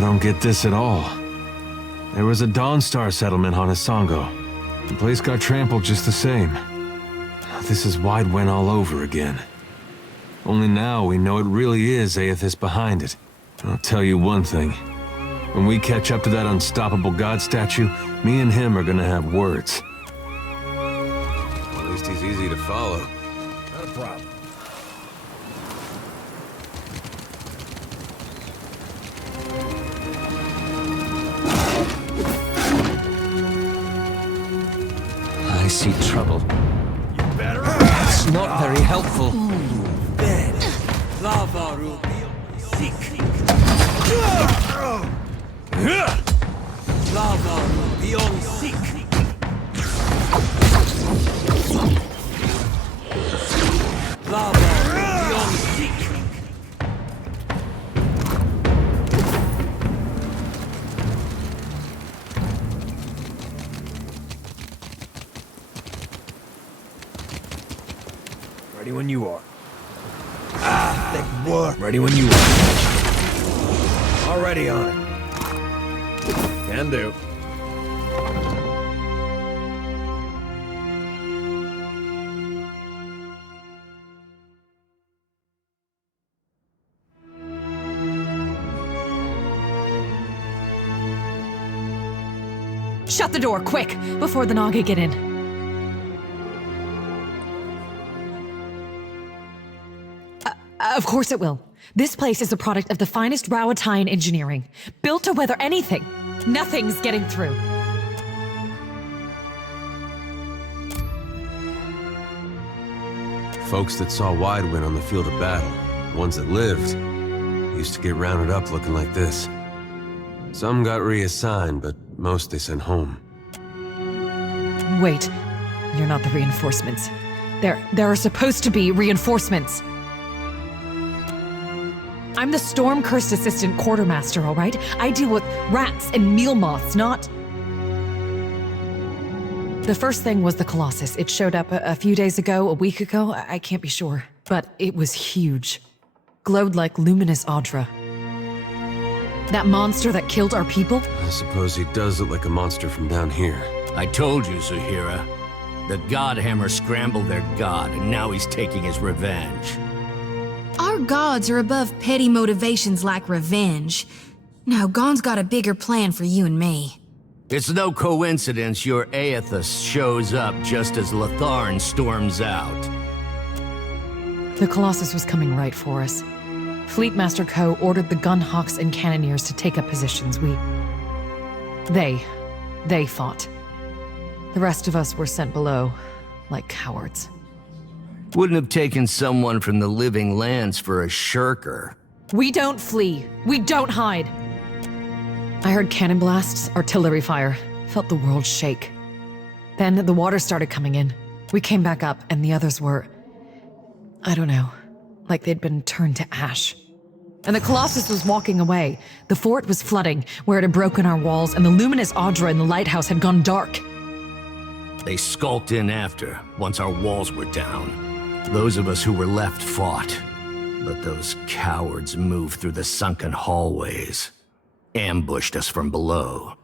I don't get this at all. There was a Dawnstar settlement on Hasongo. The place got trampled just the same. This is Widewin all over again. Only now we know it really is Aethys behind it. I'll tell you one thing. When we catch up to that unstoppable god statue, me and him are gonna have words. At least he's easy to follow. Not a problem. I see trouble. You better. It's not very helpful. Lava Ruby. Seek. Lava Ruby on Seek. Lava Ruby on Seek. Ready when you are. Thick boy. Ready when you are. Already on it. Can do. Shut the door, quick, before the Naga get in. Of course it will. This place is a product of the finest Rowatayan engineering, built to weather anything. Nothing's getting through. Folks that saw Widewin on the field of battle, the ones that lived, used to get rounded up looking like this. Some got reassigned, but most they sent home. Wait, you're not the reinforcements. There are supposed to be reinforcements. I'm the storm-cursed assistant quartermaster, all right? I deal with rats and meal moths, not... The first thing was the Colossus. It showed up a few days ago, a week ago, I can't be sure. But it was huge. Glowed like luminous Audra. That monster that killed our people? I suppose he does look like a monster from down here. I told you, Zahira. The Godhammer scrambled their god, and now he's taking his revenge. Our gods are above petty motivations like revenge. No, Gon's got a bigger plan for you and me. It's no coincidence your Aethys shows up just as Latharn storms out. The Colossus was coming right for us. Fleetmaster Ko ordered the gunhawks and cannoneers to take up positions. They fought. The rest of us were sent below, like cowards. Wouldn't have taken someone from the living lands for a shirker. We don't flee. We don't hide. I heard cannon blasts, artillery fire, felt the world shake. Then the water started coming in. We came back up, and the others were... I don't know, like they'd been turned to ash. And the Colossus was walking away. The fort was flooding, where it had broken our walls, and the luminous Audra in the lighthouse had gone dark. They skulked in after, once our walls were down. Those of us who were left fought, but those cowards moved through the sunken hallways, ambushed us from below.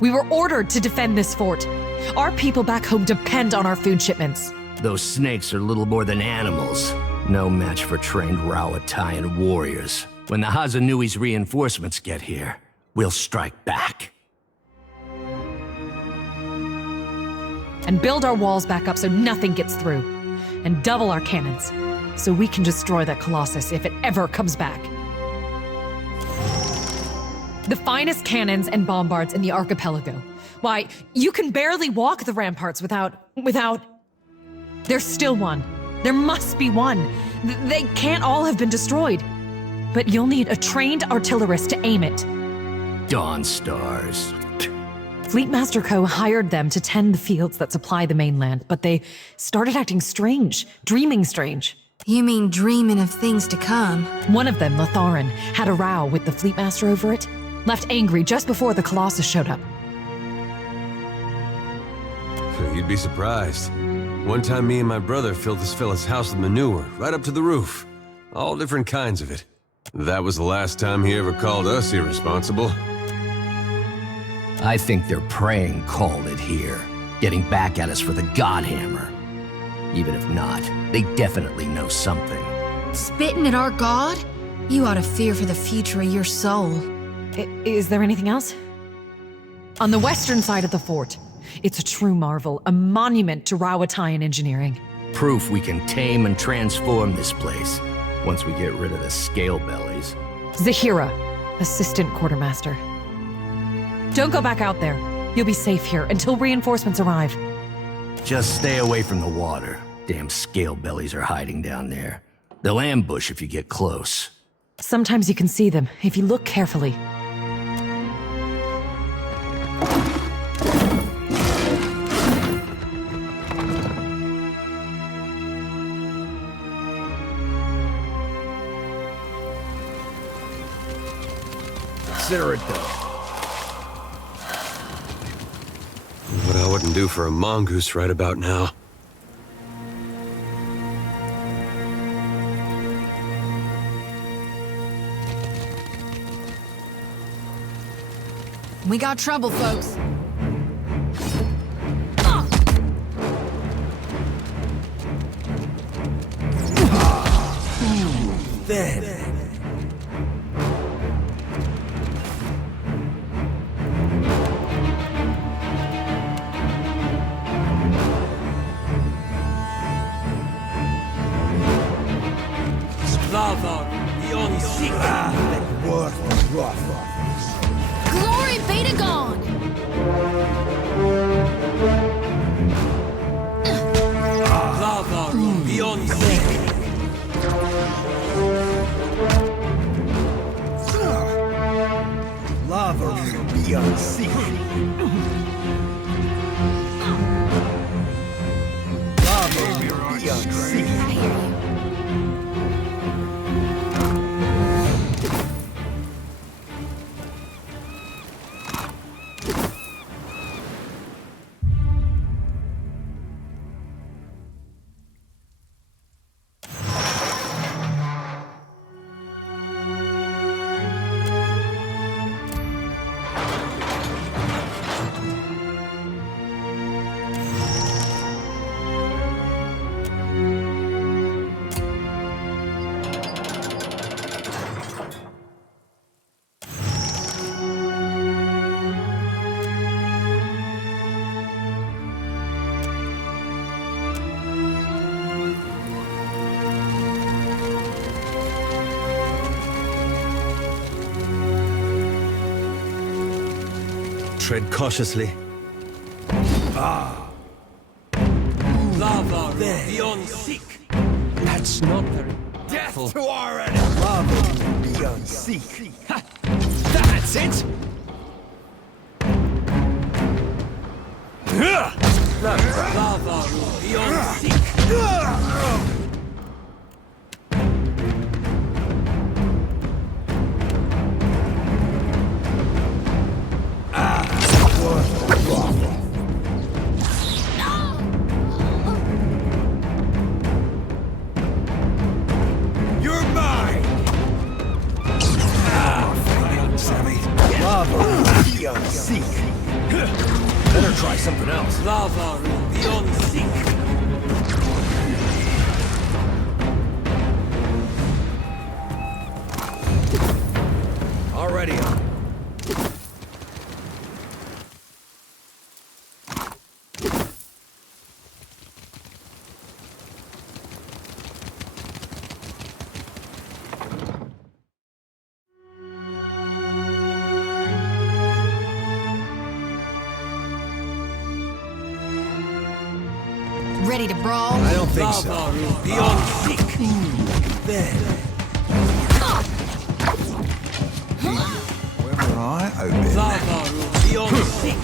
We were ordered to defend this fort. Our people back home depend on our food shipments. Those snakes are little more than animals, no match for trained Rowatayan warriors. When the Hazanui's reinforcements get here, we'll strike back. And build our walls back up so nothing gets through. And double our cannons, so we can destroy that Colossus if it ever comes back. The finest cannons and bombards in the archipelago. Why, you can barely walk the ramparts without... There's still one. There must be one. They can't all have been destroyed. But you'll need a trained artillerist to aim it. Dawnstars. Fleetmaster Ko hired them to tend the fields that supply the mainland, but they started acting strange, dreaming strange. You mean dreaming of things to come? One of them, Latharn, had a row with the Fleetmaster over it, left angry just before the Colossus showed up. You'd be surprised. One time me and my brother filled this fella's house with manure, right up to the roof. All different kinds of it. That was the last time he ever called us irresponsible. I think their praying called it here, getting back at us for the Godhammer. Even if not, they definitely know something. Spitting at our god? You ought to fear for the future of your soul. Is there anything else? On the western side of the fort, it's a true marvel, a monument to Rawatayan engineering. Proof we can tame and transform this place, once we get rid of the scale bellies. Zahira, assistant quartermaster. Don't go back out there. You'll be safe here until reinforcements arrive. Just stay away from the water. Damn scale bellies are hiding down there. They'll ambush if you get close. Sometimes you can see them, if you look carefully. Consider it done. What I wouldn't do for a mongoose right about now. We got trouble, folks. Then. Lava, beyond sea. That word was rough. Glory be to God! Lava, beyond sea. Lava, beyond sea. Lava, beyond sea. Tread cautiously. Lava, beyond sea. That's not very Death helpful. to our enemy. Lava, beyond sea. That's it! Lava, beyond sea. You're mine! Sammy. Lava, beyond sea. Better try something else. Lava, beyond sea. Already on. Ready to brawl? I don't think so. Beyond sea. Then. Wherever I open. Lava, beyond sea.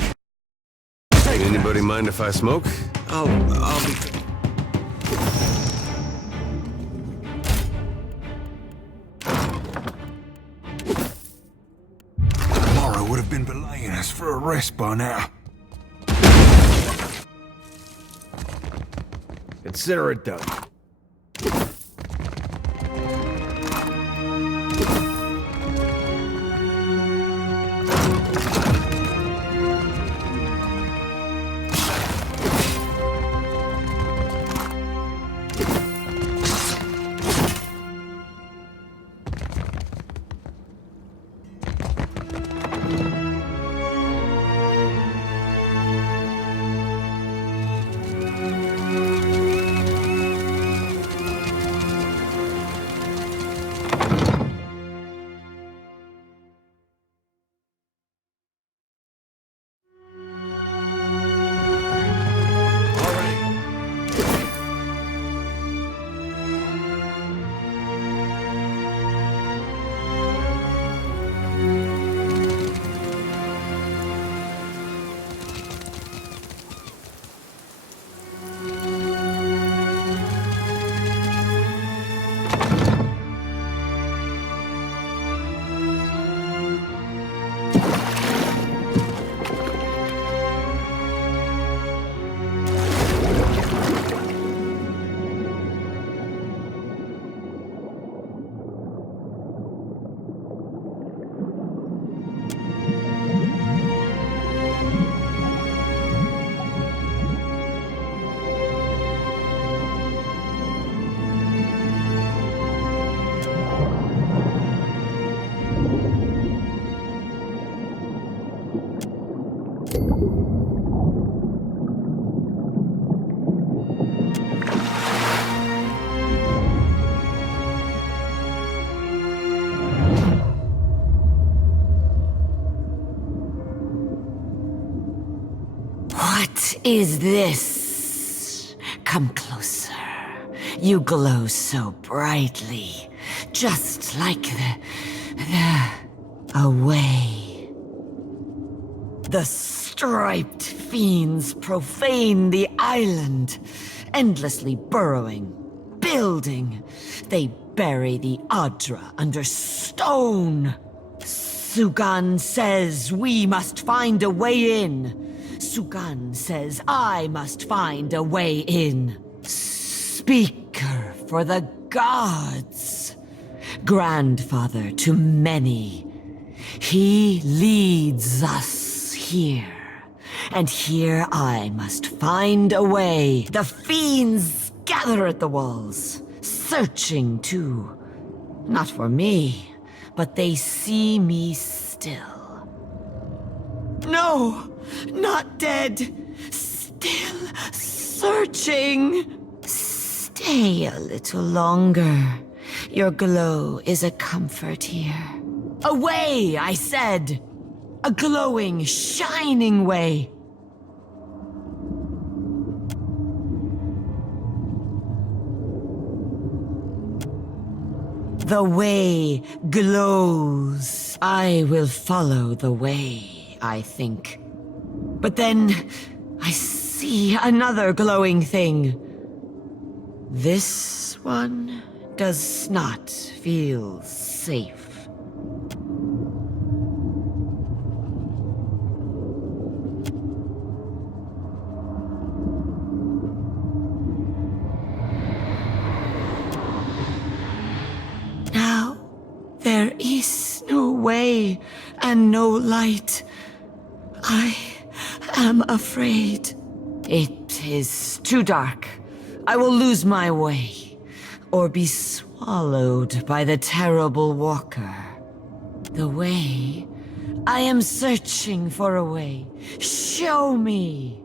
Anybody mind if I smoke? I'll be... Tomorrow would have been belaying us for a rest by now. Consider it done. is this? Come closer. You glow so brightly, just like the away. The striped fiends profane the island, endlessly burrowing, building. They bury the Adra under stone. Sugan says we must find a way in. Sugan says I must find a way in. Speaker for the gods. Grandfather to many. He leads us here. And here I must find a way. The fiends gather at the walls, searching too. Not for me, but they see me still. No, not dead. Still searching. Stay a little longer. Your glow is a comfort here. A way, I said. A glowing, shining way. The way glows. I will follow the way, I think. But then I see another glowing thing. This one does not feel safe. Now, there is no way and no light. I am afraid. It is too dark. I will lose my way, or be swallowed by the terrible walker. The way? I am searching for a way. Show me!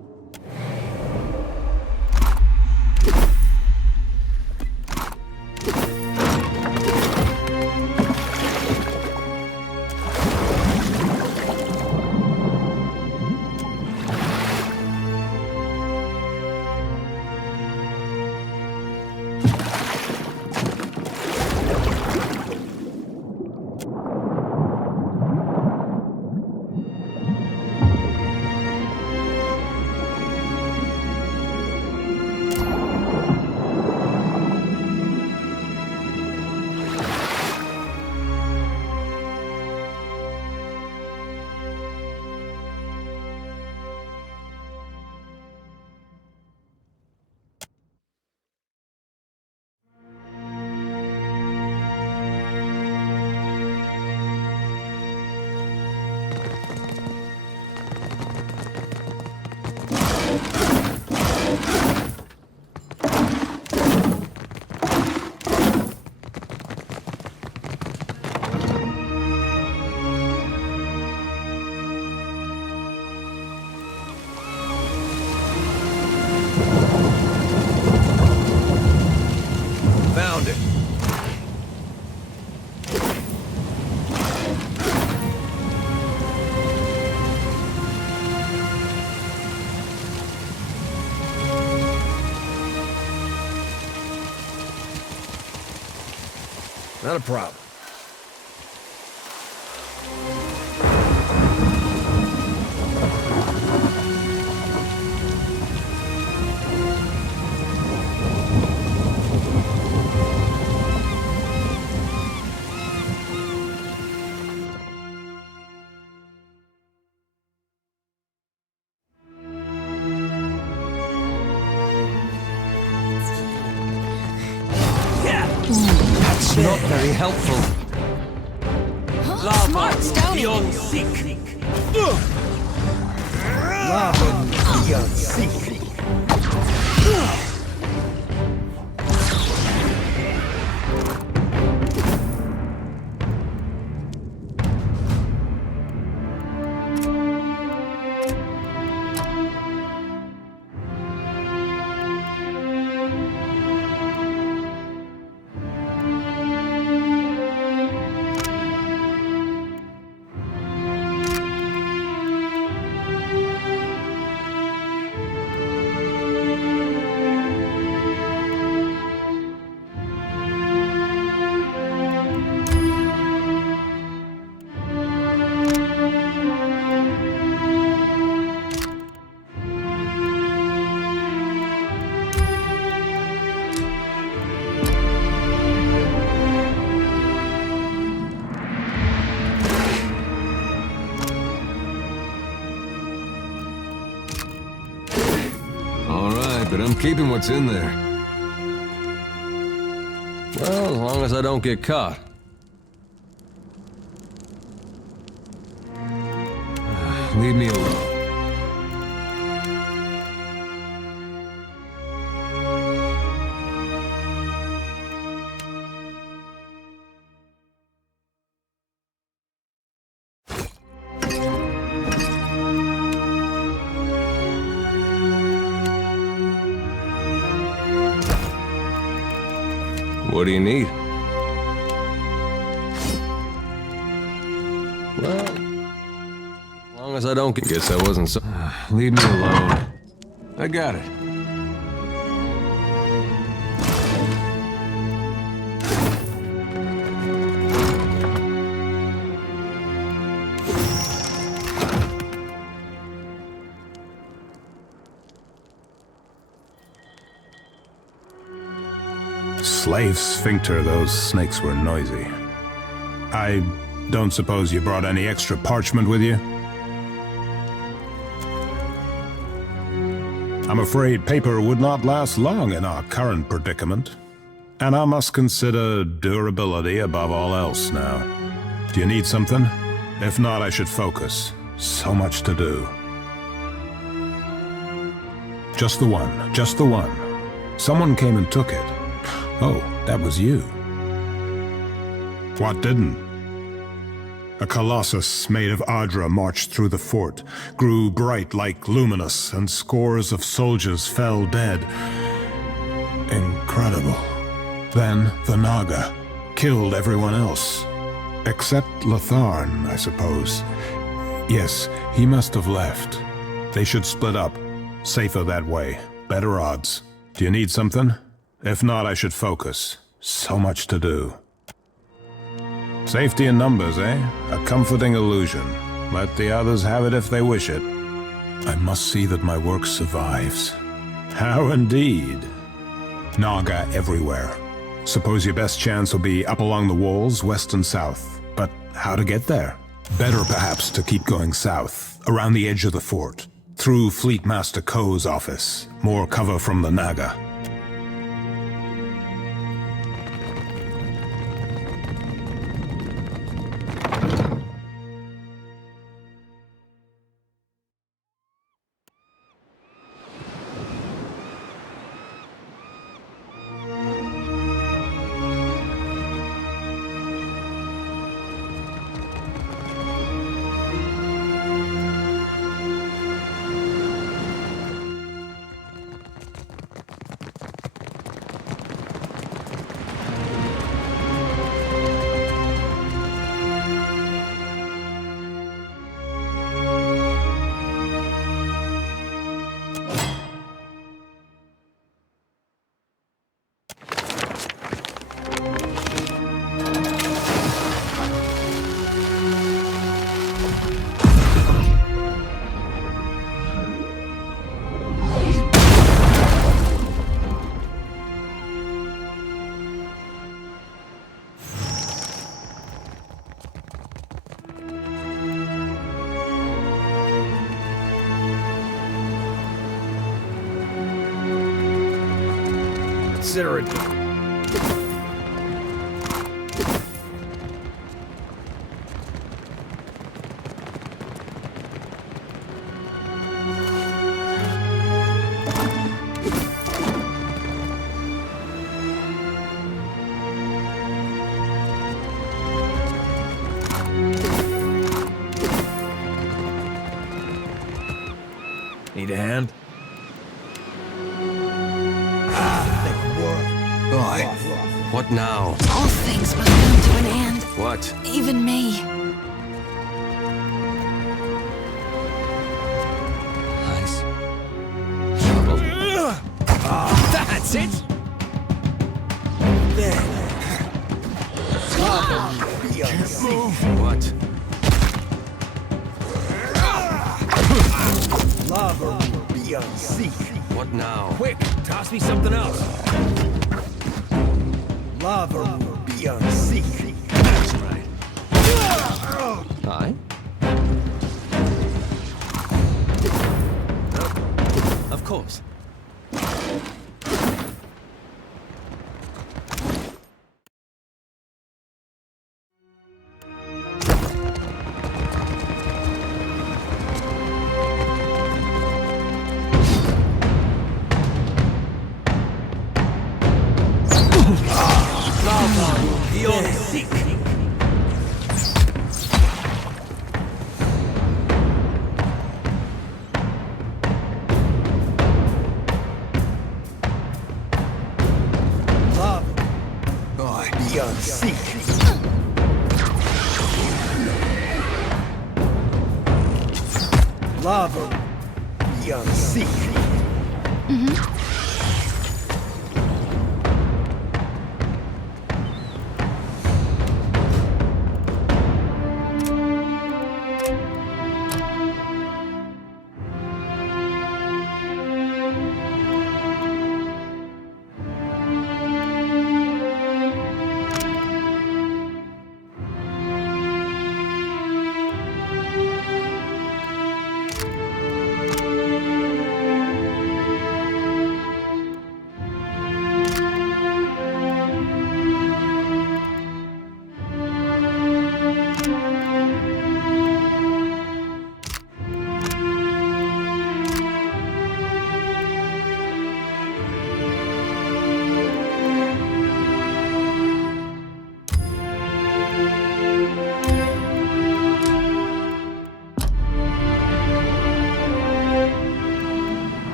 Found it. Not a problem. That's not very helpful. Smart, Stony! Beyond seek. Lava beyond seek. I'm keeping what's in there. Well, as long as I don't get caught. Leave me alone. What do you need? Well, as long as I don't get... Guess I wasn't so... Leave me alone. I got it. Slave sphincter, those snakes were noisy. I don't suppose you brought any extra parchment with you? I'm afraid paper would not last long in our current predicament. And I must consider durability above all else now. Do you need something? If not, I should focus. So much to do. Just the one, just the one. Someone came and took it. Oh, that was you. What didn't? A colossus made of Adra marched through the fort, grew bright like luminous, and scores of soldiers fell dead. Incredible. Then the Naga killed everyone else. Except Latharn, I suppose. Yes, he must have left. They should split up. Safer that way. Better odds. Do you need something? If not, I should focus. So much to do. Safety in numbers, eh? A comforting illusion. Let the others have it if they wish it. I must see that my work survives. How indeed? Naga everywhere. Suppose your best chance will be up along the walls, west and south. But how to get there? Better perhaps to keep going south, around the edge of the fort. Through Fleet Master Ko's office. More cover from the Naga. Consider it. Need a hand? What now? All things must come to an end. What? Even me. Nice. That's it! What? Lava will be unseated. What now? Quick, toss me something else. Lava will be unseated. That's right. Aye? Of course. beyond seek. Lava beyond seek. Lava beyond seek.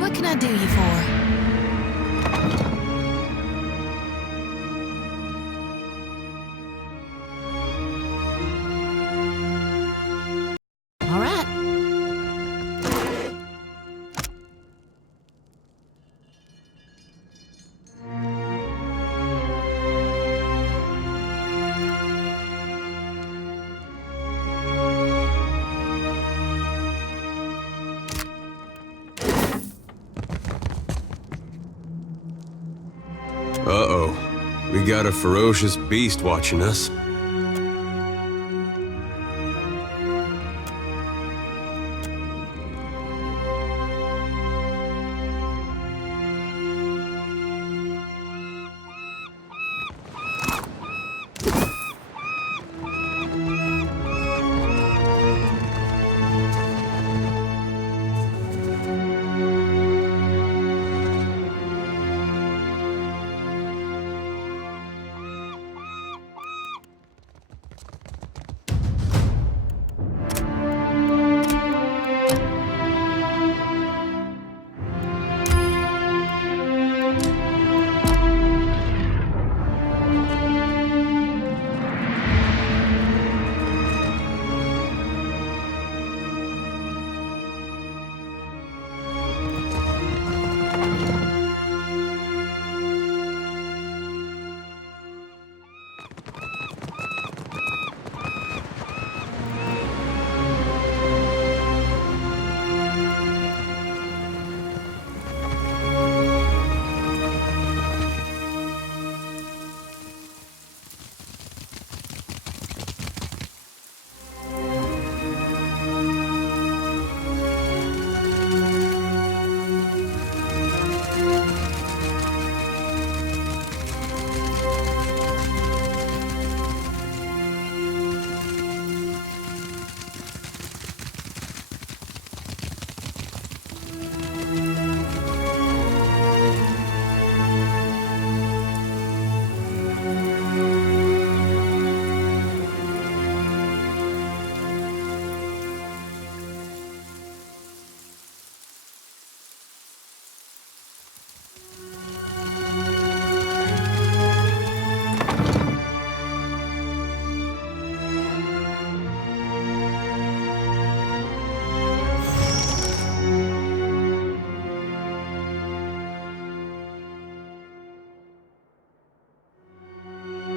What can I do you for? All right. Uh-oh. We got a ferocious beast watching us.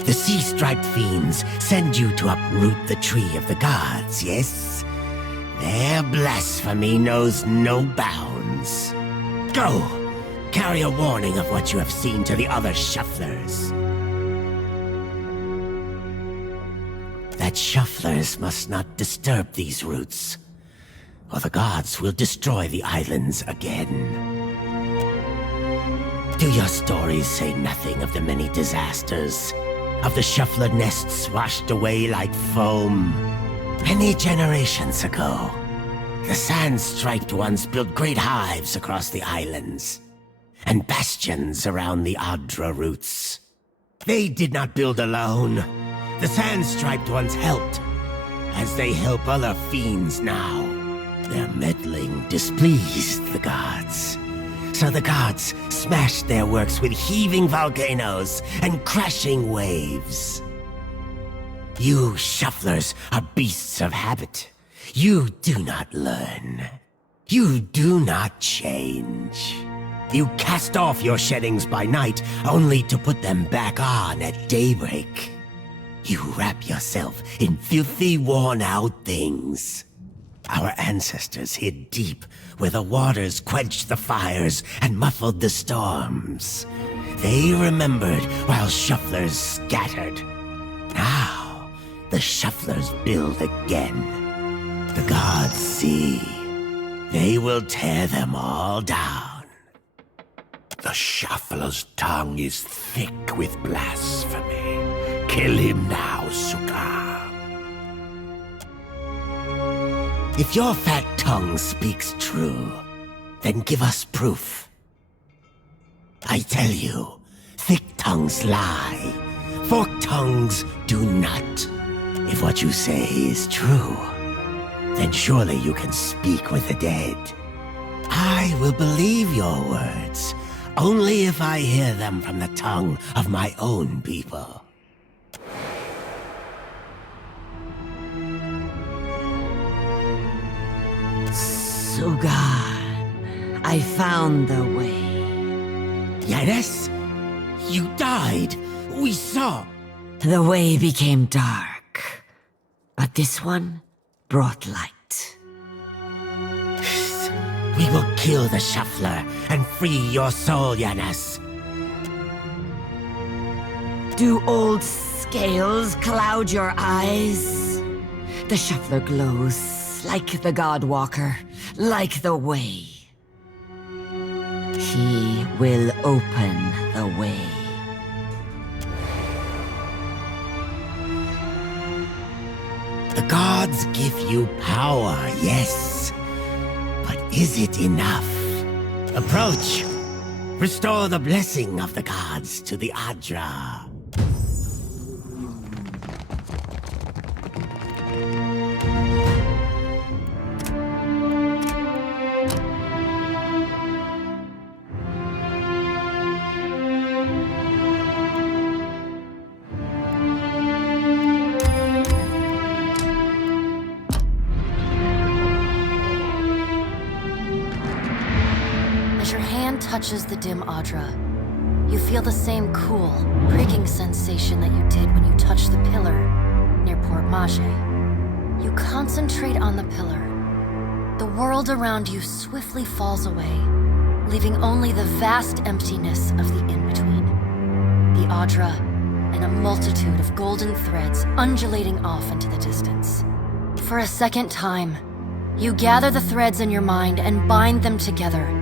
The sea-striped fiends send you to uproot the tree of the gods, yes? Their blasphemy knows no bounds. Go! Carry a warning of what you have seen to the other shufflers. That shufflers must not disturb these roots, or the gods will destroy the islands again. Do your stories say nothing of the many disasters? Of the shuffler nests washed away like foam? Many generations ago, the sand-striped ones built great hives across the islands, and bastions around the Adra roots. They did not build alone. The sand-striped ones helped, as they help other fiends now. Their meddling displeased the gods. So the gods smashed their works with heaving volcanoes and crashing waves. You shufflers are beasts of habit. You do not learn. You do not change. You cast off your sheddings by night, only to put them back on at daybreak. You wrap yourself in filthy, worn-out things. Our ancestors hid deep where the waters quenched the fires and muffled the storms. They remembered while shufflers scattered. Now, the shufflers build again. The gods see. They will tear them all down. The shuffler's tongue is thick with blasphemy. Kill him now, Suka. If your fat tongue speaks true, then give us proof. I tell you, thick tongues lie. Forked tongues do not. If what you say is true, then surely you can speak with the dead. I will believe your words, only if I hear them from the tongue of my own people. Sugan, I found the way. Yes? You died. We saw. The way became dark, but this one brought light. We will kill the shuffler and free your soul, Yanis. Do old scales cloud your eyes? The shuffler glows like the Godwalker, like the way. He will open the way. The gods give you power, yes. But is it enough? Approach. Restore the blessing of the gods to the Adra. Touches the dim Adra. You feel the same cool, pricking sensation that you did when you touched the pillar near Port Mage. You concentrate on the pillar. The world around you swiftly falls away, leaving only the vast emptiness of the in-between. The Adra and a multitude of golden threads undulating off into the distance. For a second time, you gather the threads in your mind and bind them together,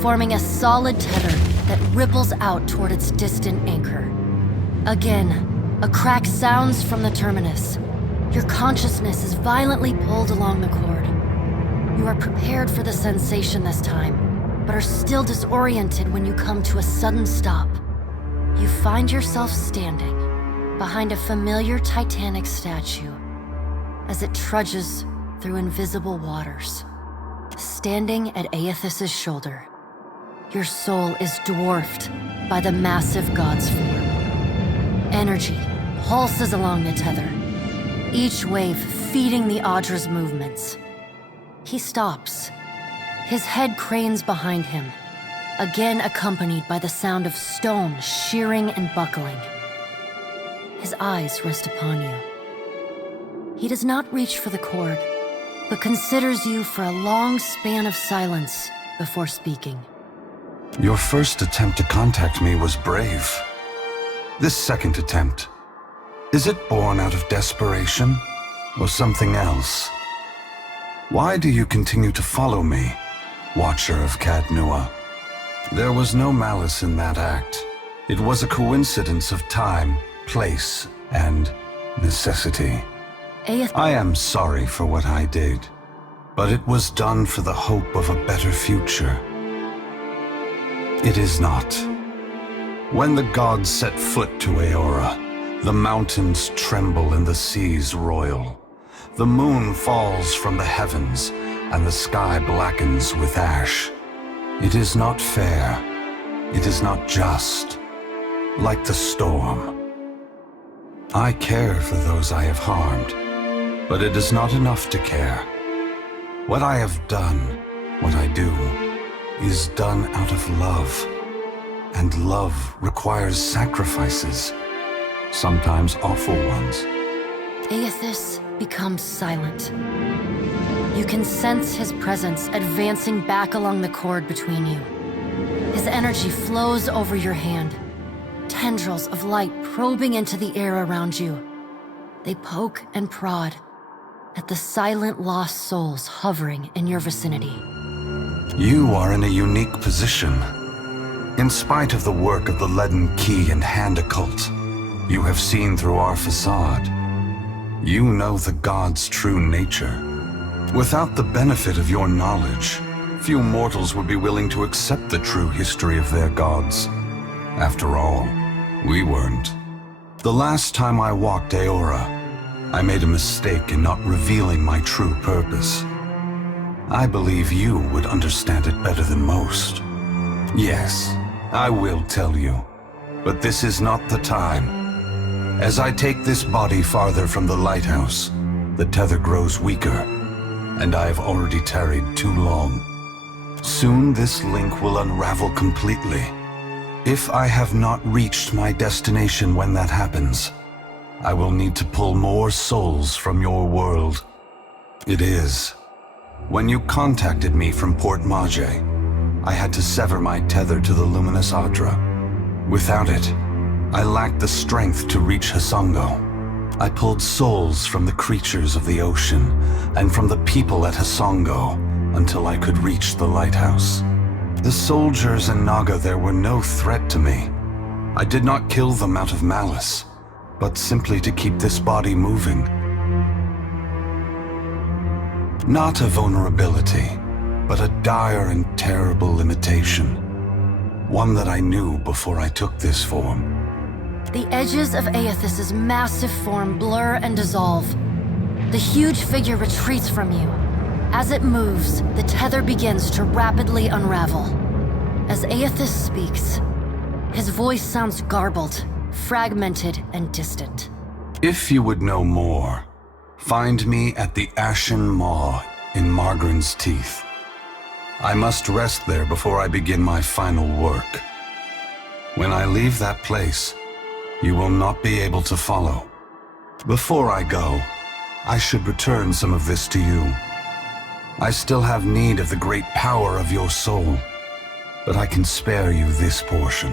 forming a solid tether that ripples out toward its distant anchor. Again, a crack sounds from the terminus. Your consciousness is violently pulled along the cord. You are prepared for the sensation this time, but are still disoriented when you come to a sudden stop. You find yourself standing behind a familiar Titanic statue as it trudges through invisible waters. Standing at Aethys's shoulder, your soul is dwarfed by the massive god's form. Energy pulses along the tether, each wave feeding the Adra's movements. He stops. His head cranes behind him, again accompanied by the sound of stone shearing and buckling. His eyes rest upon you. He does not reach for the cord, but considers you for a long span of silence before speaking. Your first attempt to contact me was brave. This second attempt, is it born out of desperation or something else? Why do you continue to follow me, Watcher of Cadnua? There was no malice in that act. It was a coincidence of time, place, and necessity. I am sorry for what I did, but it was done for the hope of a better future. It is not. When the gods set foot to Aora, the mountains tremble and the seas roil. The moon falls from the heavens, and the sky blackens with ash. It is not fair. It is not just. Like the storm. I care for those I have harmed, but it is not enough to care. What I have done, what I do, is done out of love. And love requires sacrifices, sometimes awful ones. Aethys becomes silent. You can sense his presence advancing back along the cord between you. His energy flows over your hand, tendrils of light probing into the air around you. They poke and prod at the silent lost souls hovering in your vicinity. You are in a unique position. In spite of the work of the Leaden Key and Hand Occult, you have seen through our facade. You know the gods' true nature. Without the benefit of your knowledge, few mortals would be willing to accept the true history of their gods. After all, we weren't. The last time I walked Aora, I made a mistake in not revealing my true purpose. I believe you would understand it better than most. Yes, I will tell you, but this is not the time. As I take this body farther from the lighthouse, the tether grows weaker, and I have already tarried too long. Soon this link will unravel completely. If I have not reached my destination when that happens, I will need to pull more souls from your world. It is. When you contacted me from Port Mage, I had to sever my tether to the luminous Adra. Without it, I lacked the strength to reach Hasongo. I pulled souls from the creatures of the ocean and from the people at Hasongo until I could reach the lighthouse. The soldiers and Naga there were no threat to me. I did not kill them out of malice, but simply to keep this body moving. Not a vulnerability, but a dire and terrible limitation. One that I knew before I took this form. The edges of Aethys' massive form blur and dissolve. The huge figure retreats from you. As it moves, the tether begins to rapidly unravel. As Aethys speaks, his voice sounds garbled, fragmented, and distant. If you would know more, find me at the Ashen Maw in Margaren's Teeth. I must rest there before I begin my final work. When I leave that place, you will not be able to follow. Before I go, I should return some of this to you. I still have need of the great power of your soul, but I can spare you this portion.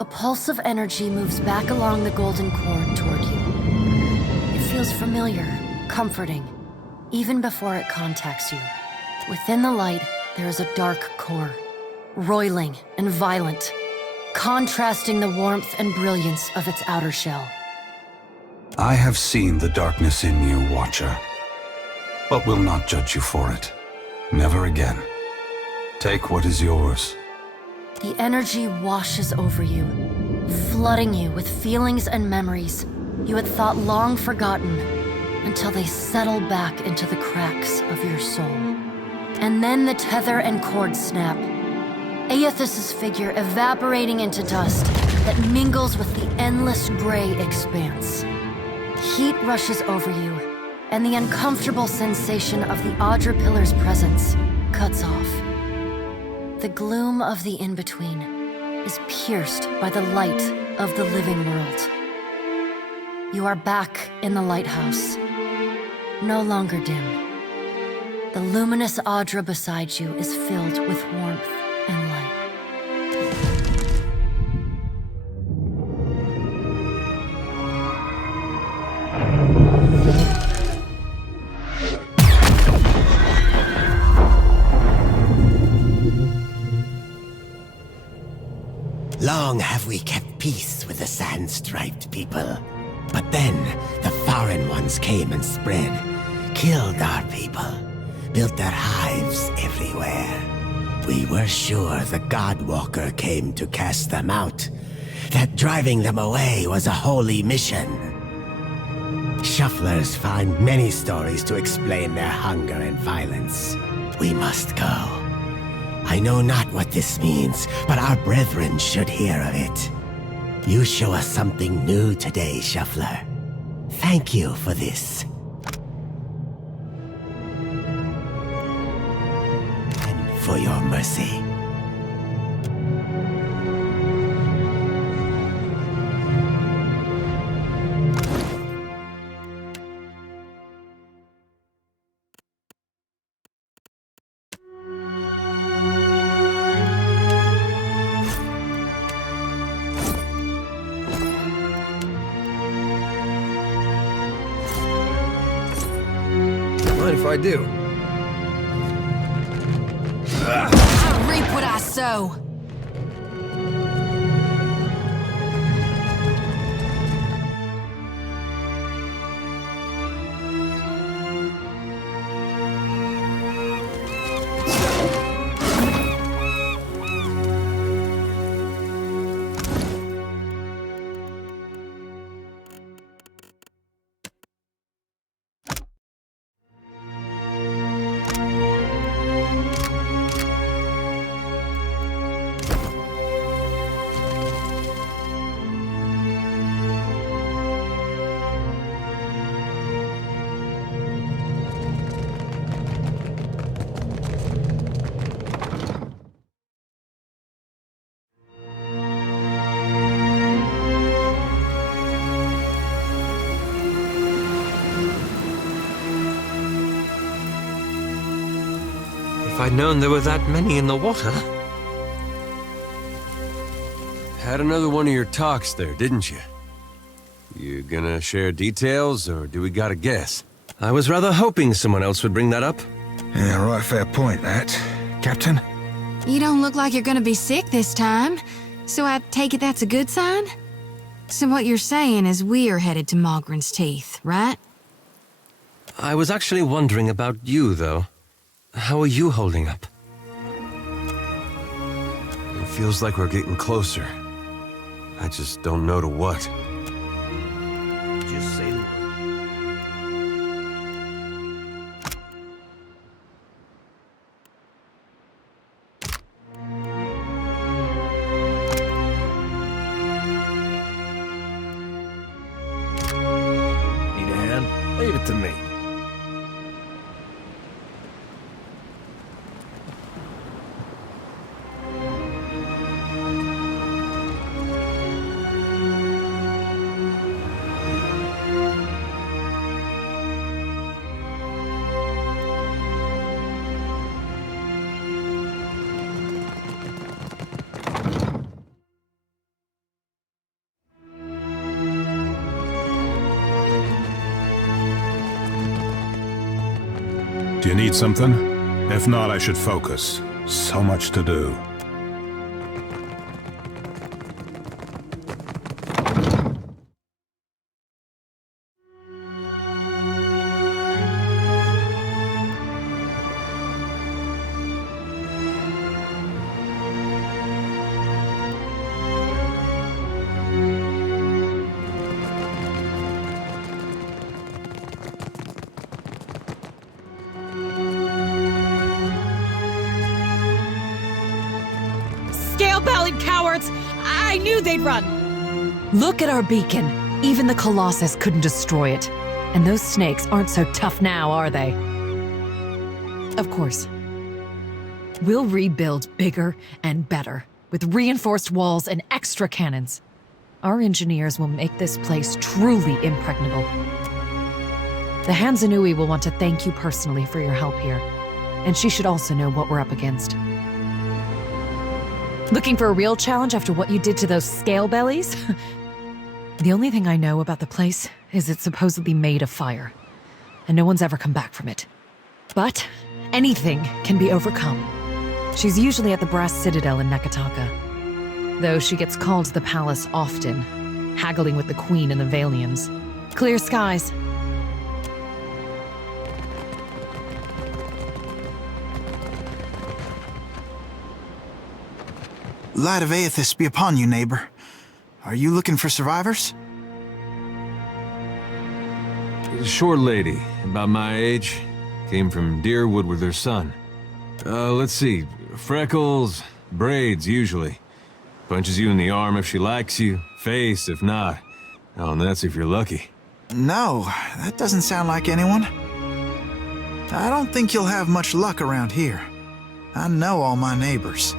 A pulse of energy moves back along the golden cord toward you. It feels familiar, comforting, even before it contacts you. Within the light, there is a dark core, roiling and violent, contrasting the warmth and brilliance of its outer shell. I have seen the darkness in you, Watcher, but will not judge you for it. Never again. Take what is yours. The energy washes over you, flooding you with feelings and memories you had thought long forgotten until they settle back into the cracks of your soul. And then the tether and cord snap. Aethys' figure evaporating into dust that mingles with the endless gray expanse. Heat rushes over you, and the uncomfortable sensation of the Adra Pillar's presence cuts off. The gloom of the in-between is pierced by the light of the living world. You are back in the lighthouse, no longer dim. The luminous Adra beside you is filled with warmth and light. long have we kept peace with the sand-striped people. But then, the foreign ones came and spread, killed our people, built their hives everywhere. We were sure the Godwalker came to cast them out, that driving them away was a holy mission. Shufflers find many stories to explain their hunger and violence. We must go. I know not what this means, but our brethren should hear of it. You show us something new today, Shuffler. Thank you for this. And for your mercy. Mind if I do? I reap what I sow. If I'd known there were that many in the water. Had another one of your talks there, didn't you? You gonna share details, or do we gotta guess? I was rather hoping someone else would bring that up. Yeah, right, fair point, that. Captain? You don't look like you're gonna be sick this time, so I take it that's a good sign? So what you're saying is we're headed to Mogren's Teeth, right? I was actually wondering about you, though. How are you holding up? It feels like we're getting closer. I just don't know to what. Just say the word. Need a hand? Leave it to me. Do you need something? If not, I should focus. So much to do. Scale-bellied cowards! I knew they'd run! Look at our beacon. Even the Colossus couldn't destroy it. And those snakes aren't so tough now, are they? Of course. We'll rebuild bigger and better, with reinforced walls and extra cannons. Our engineers will make this place truly impregnable. The Hansanui will want to thank you personally for your help here, and she should also know what we're up against. Looking for a real challenge after what you did to those scale bellies? The only thing I know about the place is it's supposedly made of fire, and no one's ever come back from it. But anything can be overcome. She's usually at the Brass Citadel in Nekataka. though she gets called to the palace often, haggling with the Queen and the Valians. Clear skies. Light of Aethys be upon you, neighbor. Are you looking for survivors? A short lady, about my age, came from Deerwood with her son. Let's see, freckles, braids usually. Punches you in the arm if she likes you, face if not. Oh, and that's if you're lucky. No, that doesn't sound like anyone. I don't think you'll have much luck around here. I know all my neighbors.